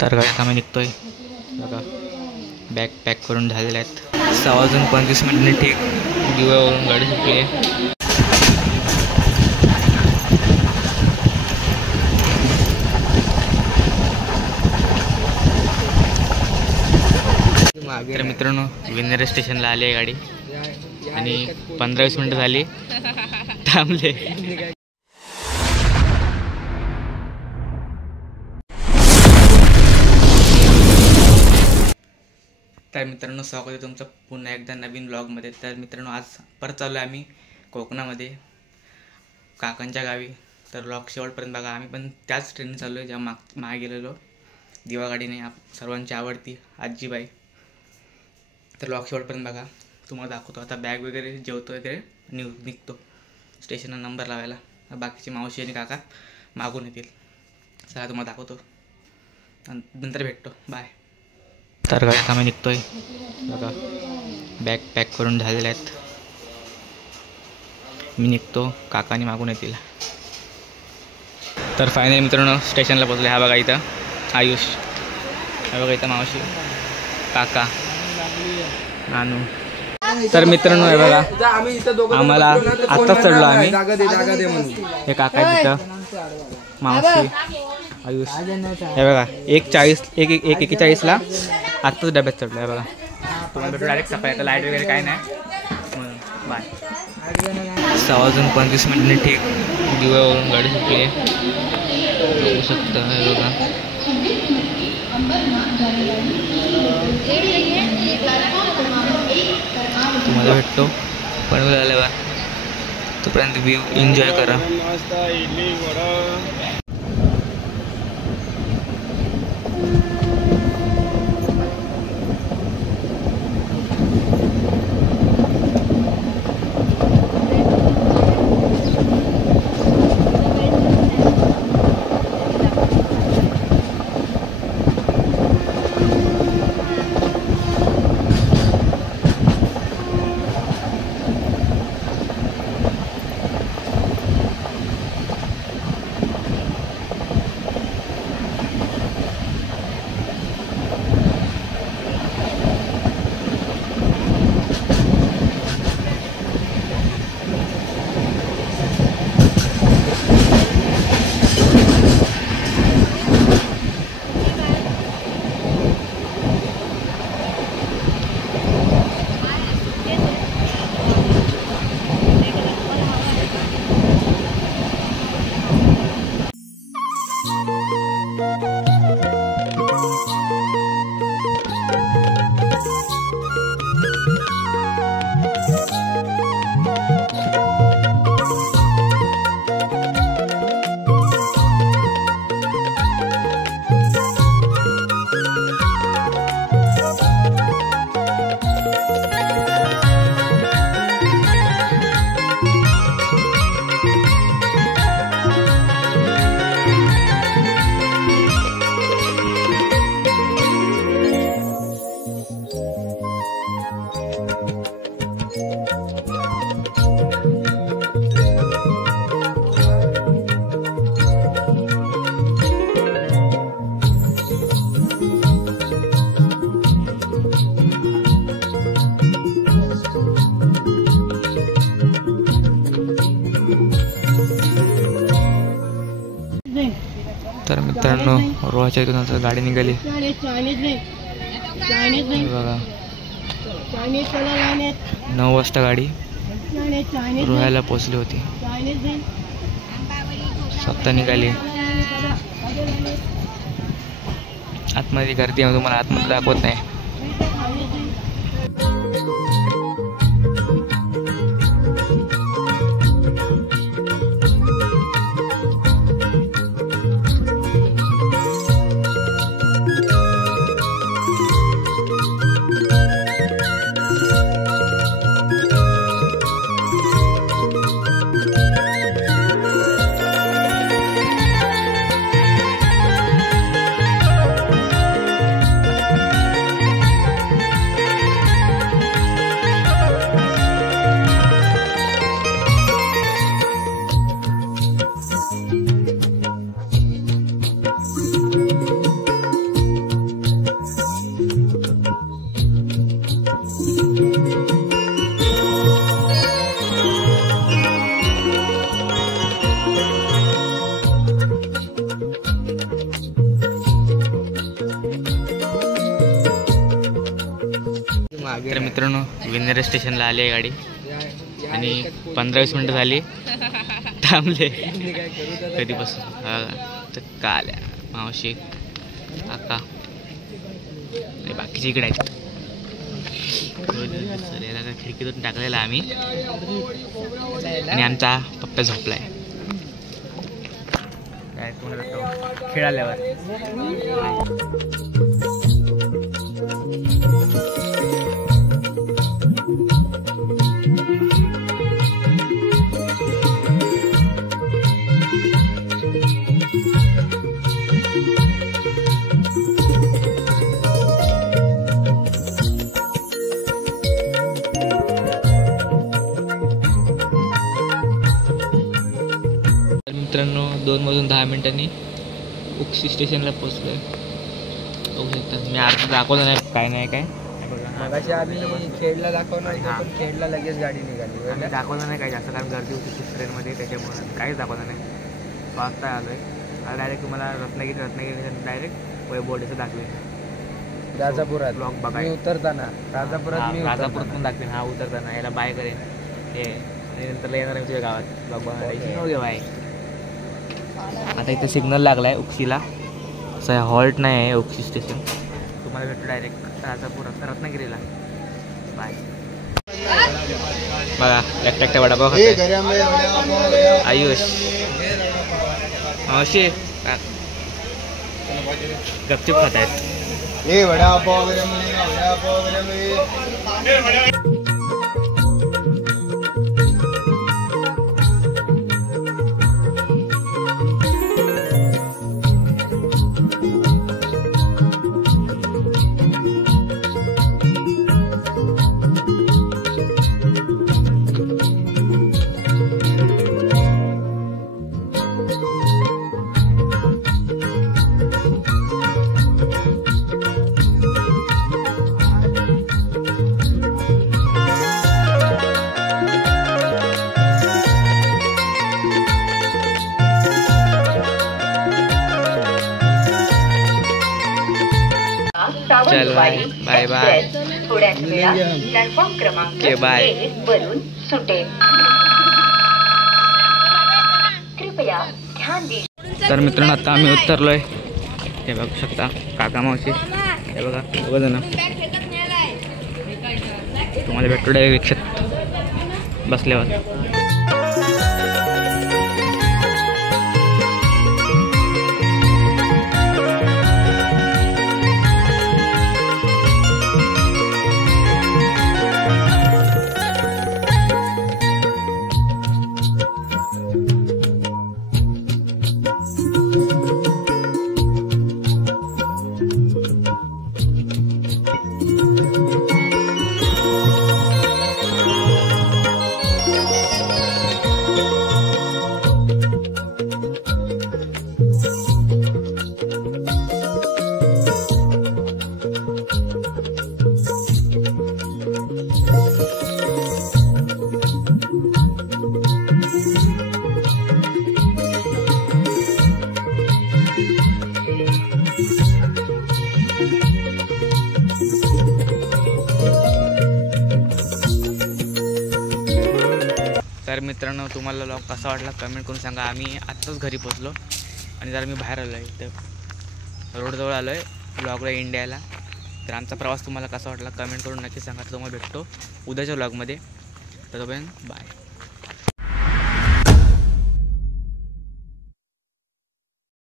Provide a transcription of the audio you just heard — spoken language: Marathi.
तर गाडीत आम्ही निघतोय बघा. बॅग पॅक करून झालेले आहेत. 6:25 ठीक दिव्यावरून गाडी सुटली आहे. तर मित्रांनो विनेर स्टेशनला आली आहे गाडी आणि 15-20 मिनटं झाली थांबले. तर मित्रांनो स्वागत आहे तुमचं पुन्हा एकदा नवीन ब्लॉगमध्ये. तर मित्रांनो आज परत चाललो आहे आम्ही कोकणामध्ये काकांच्या गावी. तर ब्लॉग शेवटपर्यंत बघा. आम्ही पण त्याच ट्रेनने चाललो आहे ज्या मागे गेलेलो दिवा गाडीने, सर्वांची आवडती आजीबाई. तर ब्लॉग शेवटपर्यंत बघा, तुम्हाला दाखवतो. आता बॅग वगैरे जेवतो वगैरे निघतो स्टेशनला नंबर लावायला. बाकीचे मावशी आणि काका मागून येतील. चला तुम्हाला दाखवतो आणि नंतर भेटतो. बाय. तर गाडीत आम्ही निघतोय बघा. बॅग पॅक करून झालेले आहेत. मी निघतो, काकानी मागून येतील. तर फायनली मित्रांनो स्टेशनला पोचले. हा बघा इथं आयुष, हा बघा इथं मावशी, काका, नानू. तर मित्रांनो हे बघा आम्हाला आत्ताच चढलो आम्ही. हे काका तिथं, मावशी, आयुष. हे बघा 1:41ला आत्ताच डब्यात चढलो आहे बघा. तुम्हाला भेटू डायरेक्ट सफाई. आता लाईट वगैरे काय नाही म्हणून बाय. 6:25 ठीक दिव्यावरून गाडी सुटली आहे. बघू शकता हे बघा. तुम्हाला भेटतो पनवेल आल्यावर. तोपर्यंत व्ह्यू एन्जॉय करा. तर मित्रांनो रोहाच्या इथून आता गाडी निघाली बघा. 9 वाजता गाडी रोह्याला पोचली होती. स्वतः निघाली. आतमध्ये गर्दी आहे, तुम्हाला आतमध्ये दाखवत नाही. तर मित्रांनो विनेर स्टेशनला आली आहे गाडी आणि 15-20 मिनटं झाली थांबले कधीपासून. तर का आल्या मावशी काका बाकीच्या इकडे आहेत. याला का खिडकीतून टाकलेला आम्ही आणि आमचा पप्पा झोपलाय काय खेळाल्यावर. मित्रांनो 2 वाजून 10 मिनिटांनी उक्षी स्टेशनला पोचलोय. बघू शकता मी अर्धा दाखवलं नाही काय नाही काय. मगाशी आम्ही खेडला दाखवणार पण खेडला लगेच गाडी निघाली. आम्ही दाखवलं नाही काय जास्त कारण गर्दी होती खूप ट्रेनमध्ये त्याच्यामुळे काहीच दाखवलं नाही. वाजता आलोय डायरेक्ट तुम्हाला रत्नागिरी डायरेक्ट बोर्डेचं दाखवेन. राजापुरात ब्लॉग बघा उतरताना राजापुरात पण दाखवेन. हा उतरताना याला बाय करेन हे आणि नंतर येणार आहे तुझ्या गावात ब्लॉग बघायची नव्हते बाय. आता इथे सिग्नल लागला आहे उक्षीला. असं हॉल्ट नाही आहे उक्षी स्टेशन. तुम्हाला भेटतो डायरेक्ट राजापुरात रत्नागिरीला. बाय. बघा एकटा वडापाव आयुष मावशी गपचूप खात आहेत. चल बाय बाय. थोड्याच वेळा प्लॅटफॉर्म क्रमांक 1 वरून सुटेल. कृपया ध्यान दीजिए. तर मित्रांनो आता आम्ही उतरलोय. हे बघू शकता काका मावशी हे बघा बघा ना. तुम्हाला भेटतो डायरेक्ट रिक्षात बसल्यावर. तर मित्रांनो तुम्हाला व्लॉग कसा वाटला कमेंट करून सांगा. आम्ही आत्ताच घरी पोचलो आणि जरा मी बाहेर आलो आहे इथं रोडजवळ आलो आहे व्लॉगला इंडियाला. तर आमचा प्रवास तुम्हाला कसा वाटला कमेंट करून नक्की सांगा. तुम्हाला भेटतो उद्याच्या व्लॉगमध्ये. तोपर्यंत बाय.